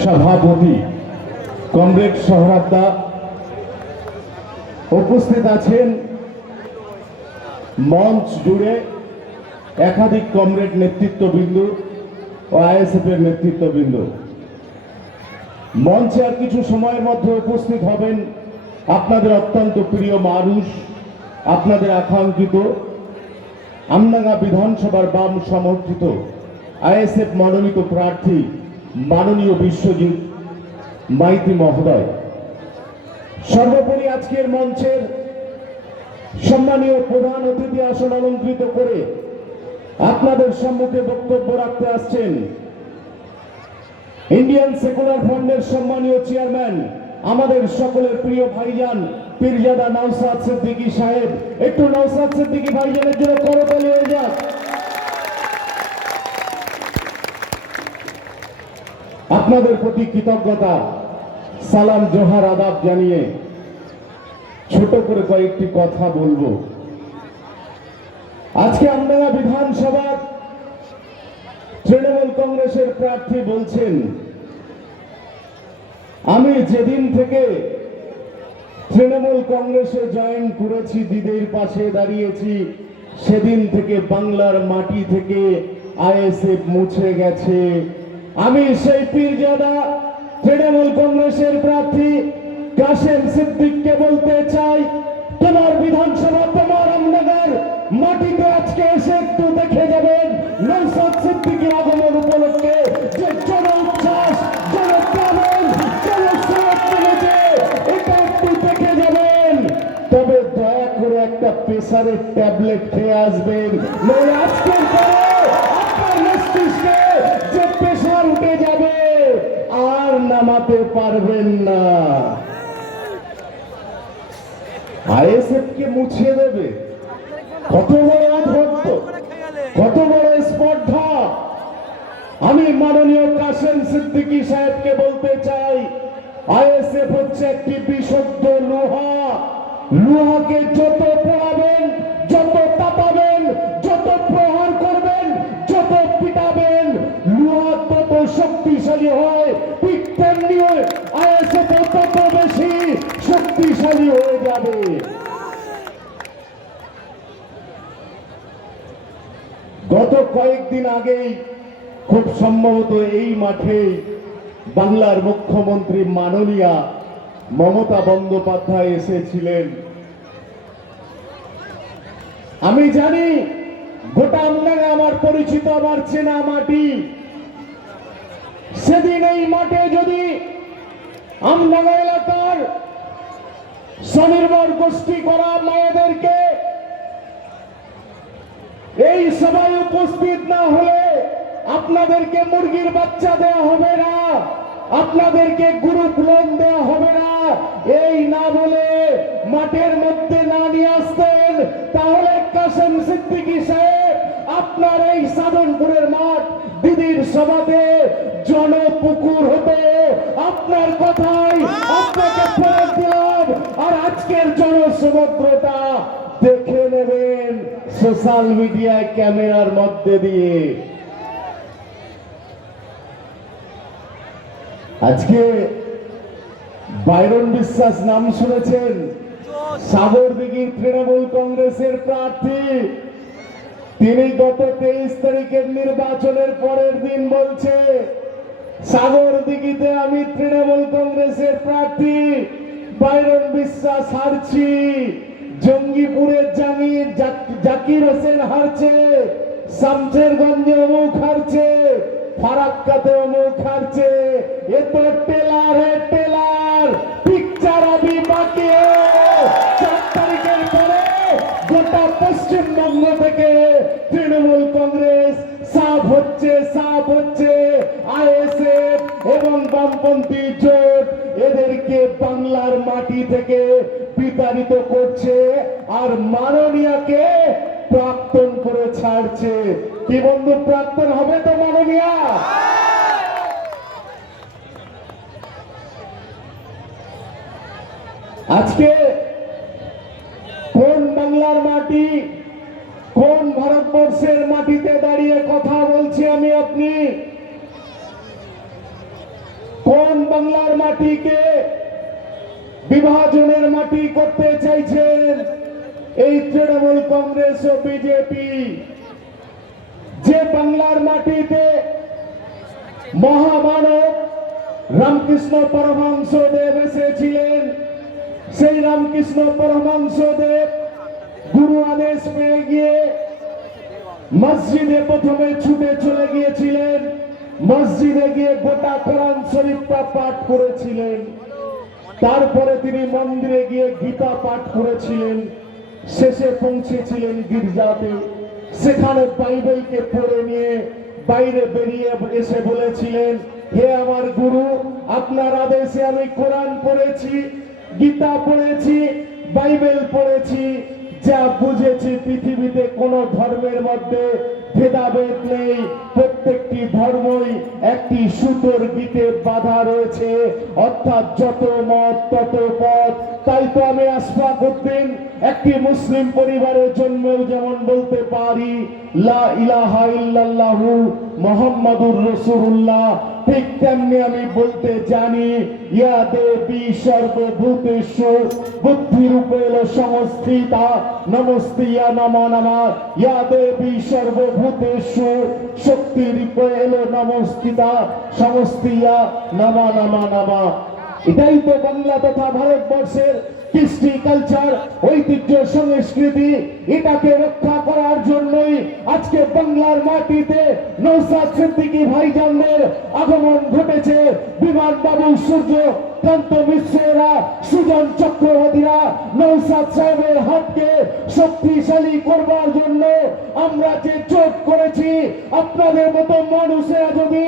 সভাপতি কমরেড সোহরাব দা উপস্থিত আছেন। মঞ্চ জুড়ে একাধিক কমরেড নেতৃত্ববৃন্দ ও আইএসএফ এর নেতৃত্ববৃন্দ মঞ্চে আর কিছু সময়ের মধ্যে উপস্থিত হবেন আপনাদের অত্যন্ত প্রিয় মানুষ, আপনাদের আকাঙ্ক্ষিত আমডাঙ্গা বিধানসভার বাম সমর্থিত আইএসএফ মনোনীত প্রার্থী মাননীয় বিশ্বজিৎ মাইতি মহোদয়। সর্বোপরি আজকের মঞ্চের সম্মানীয় প্রধান অতিথি আসন অলঙ্কৃত করে আপনাদের সম্মুখে বক্তব্য রাখতে আসছেন ইন্ডিয়ান সেকুলার ফ্রন্টের সম্মানীয় চেয়ারম্যান, আমাদের সকলের প্রিয় ভাইজান পীরজাদা নওশাদ সিদ্দিকী সাহেব। একটু নওশাদ সিদ্দিকী ভাইজানের জন্য করতালি হয়ে যাক। আপনাদের প্রতি কৃতজ্ঞতা, সালাম, জোহার, আদাব জানিয়ে ছোট করে কয়েকটি কথা বলবো। আজকে আমডাঙ্গা বিধানসভার তৃণমূল কংগ্রেসের প্রার্থী বলছেন, আমি যেদিন থেকে তৃণমূল কংগ্রেসে জয়েন করেছি, দিদির পাশে দাঁড়িয়েছি, সেদিন থেকে বাংলার মাটি থেকে আইএসএফ মুছে গেছে। আমি সেই পীরজাদা তৃণমূল কংগ্রেসের প্রার্থী কাশেম সিদ্দিককে বলতে চাই, তোমার বিধানসভা, তোমার আমডাঙ্গার মাটিতে আজকে এসে একটু দেখে যাবেন নওশাদ সিদ্দিকীর আগমন উপলক্ষে যে জন উচ্ছ্বাস, জনপ্রাণের, জনস্রোত চলেছে, এটা একটু দেখে যাবেন। তবে দয়া করে একটা প্রেসারের ট্যাবলেট খেয়ে আসবেন, নইলে আজকের পরে আপনার মস্তিষ্কে যে প্রেসার উঠে যাবে আর নামাতে পারবেন না। আইএসএফ কে মুছিয়ে দেবে, কত বড় অভক্ত, কত বড় স্পর্ধা। আমি মাননীয় কাশেম সিদ্দিকী সাহেবকে বলতে চাই, আইএসএফ হচ্ছে একটি বিশুদ্ধ লোহা। লোহাকে যত পোড়াবেন, যত তাপাবেন, যত প্রহার করবেন, যত পিটাবেন, লোহা তত শক্তিশালী হয়। ঠিক তেমনি আইএসএফ তত বেশি শক্তিশালী হয়ে যাবে। গত কয়েকদিন আগেই খুব সম্ভবত এই মাঠে বাংলার মুখ্যমন্ত্রী মাননীয়া মমতা বন্দ্যোপাধ্যায় এসেছিলেন। আমি জানি গোটা আমডাঙ্গা আমার পরিচিত, আমার চেনা মাটি। সেদিন এই মাঠে যদি আমডাঙ্গা এলাকার স্বনির্ভর গোষ্ঠী করা মায়েদেরকে এই সভায় উপস্থিত না হলে আপনাদেরকে মুরগির বাচ্চা দেওয়া হবে না, আপনাদেরকে গ্রুপ লোন দেওয়া হবে না, এই না বলে মাঠের মধ্যে না নিয়ে আসতেন, তাহলে কাশেম সিদ্দিকী সাহেব আপনার এই সাধনপুরের মাঠ দিদির সভাতে জনপুকুর হতো। আপনার কথাই আপনাকে ফেরত দিলাম। আর আজকের জনসমুদ্রটা দেখে নেবেন সোশ্যাল মিডিয়ায় ক্যামেরার মধ্যে দিয়ে। আজকে বাইরন বিশ্বাস নাম শুনেছেন, সাগরদিঘির তৃণমূল কংগ্রেসের প্রার্থী। তিনি গত 23 তারিখের নির্বাচনের পরের দিন বলছে, সাগরদিঘিতে আমি তৃণমূল কংগ্রেসের প্রার্থী বাইরন বিশ্বাস হারছি, জঙ্গিপুরের জাকির হোসেন হারছে, শামশেরগঞ্জে অমুক হারছে, ফারাক্কাতে অমুক হারছে। এ তো টেলার হে টেলার, পিকচার আবি বাকি। 4 তারিখের পরে গোটা পশ্চিমবঙ্গ থেকে তৃণমূল কংগ্রেস সাফ হচ্ছে, সাফ হচ্ছে। আইএসএফ এবং বামপন্থী জোট এদেরকে বাংলার মাটি থেকে বিতাড়িত করছে আর মাননীয়াকে প্রাক্তন করে ছাড়ছে। কি বন্ধু, প্রাক্তন হবে তো মাননীয়া? আজকে কোন বাংলার মাটি, কোন ভারতবর্ষের মাটিতে দাঁড়িয়ে কথা বলছি আমি আপনি? বাংলার মাটিকে বিভাজনের মাটি করতে চাইছেন এই তৃণমূল কংগ্রেস ও বিজেপি। যে বাংলার মাটিতে মহামানব রামকৃষ্ণ পরমহংসদেব এসেছিলেন, সেই রামকৃষ্ণ পরমহংসদেব গুরু আদেশ পেয়ে গিয়ে মসজিদে প্রথমে ছুটে চলে গিয়েছিলেন, মসজিদে গিয়ে গোটা কোরআন শরীফটা পাঠ করেছিলেন। তারপরে তিনি মন্দিরে গিয়ে গীতা পাঠ করেছিলেন। শেষে পৌঁছেছিলেন গির্জাতে, সেখানে বাইবেলকে পড়ে নিয়ে বাইরে বেরিয়ে এসে বলেছিলেন, হে আমার গুরু, আপনার আদেশে আমি কোরআন পড়েছি, গীতা পড়েছি, বাইবেল পড়েছি, যা বুঝেছি পৃথিবীতে কোন ধর্মের মধ্যে ভেদাভেদ নেই, প্রত্যেকটি ধর্মই একটি সুতোর গীতে বাঁধা রয়েছে, অর্থাৎ যত মত তত পথ। তাই তো আমি আশফাকুদ্দিন একটি মুসলিম পরিবারের জন্মেও যেমন বলতে পারি লা ইলাহা ইল্লাল্লাহু মুহাম্মাদুর রাসূলুল্লাহ, ঠিক তেমনি আমি বলতে জানি ইয়া দেবী সর্বভূতেষু বুদ্ধিরূপেণ সংস্থিতা নমস্তিয়া নমো নমঃ, ইয়া দেবী সর্বভূতেষু শক্তিরূপেণ নমস্তিতা সমস্তিয়া নমো নমো নমঃ। এটাই তো বাংলা তথা ভারতবর্ষের কৃষ্টি কালচার, ঐতিহ্য, সংস্কৃতি। এটাকে রক্ষা করার জন্যই আজকে বাংলার মাটিতে নওশাদ সিদ্দিকী ভাইজানদের আগমন ঘটেছে। বিমান বাবু, সূর্য কান্ত মিশ্রেরা, সুজন চক্রবর্তীরা নওশাদ সাহেবের হাতকে শক্তিশালী করবার জন্য আমরা যে জোট করেছি, আপনাদের মতো মানুষেরা যদি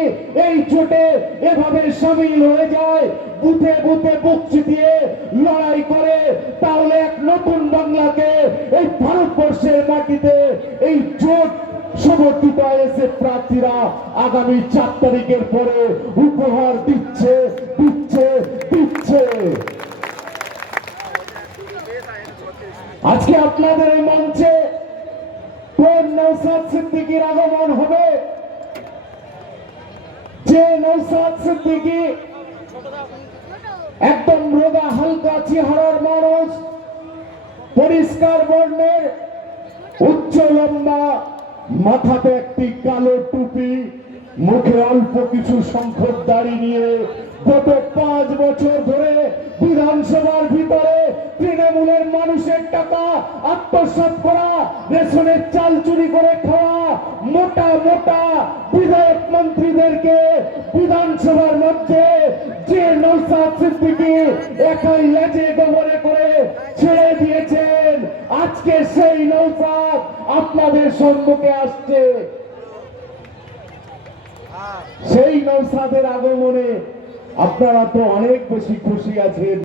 এই জোটে এভাবে সামিল হয়ে যায়, বুথে বুথে বুক চিতিয়ে লড়াই করে, তাহলে এক নতুন বাংলাকে এই ভারতবর্ষের মাটিতে এই জোট সমর্থিত আইএসএফ প্রার্থীরা আগামী 4 তারিখের পরে উপহার দিচ্ছে দিচ্ছে দিচ্ছে। আজকে আপনাদের এই মঞ্চে কোন নওশাদ সিদ্দিকীর আগমন হবে? যে নওশাদ সিদ্দিকী একদম রোগা হালকা চেহারার মানুষ, পরিষ্কার বর্ণের, উচ্চ লম্বা, মাথাতে একটি কালো টুপি, মুখে অল্প কিছু সংখ্যক দাড়ি নিয়ে গত 5 বছর ধরে বিধানসভার ভিতরে তৃণমূলের মানুষের টাকা আত্মসাৎ করা, রেশনের চাল চুরি করে খাওয়া মোটা মোটা বিধায়ক মন্ত্রীদেরকে বিধানসভার মধ্যে যে নওশাদ সিদ্দিকী একাই লেজে গোবরে করে ছেড়ে দিয়েছেন, আজকে সেই নওশাদ আপনাদের সম্মুখে আসছে। সেই নওশাদের আগমনে আপনারা তো অনেক বেশি খুশি আছেন।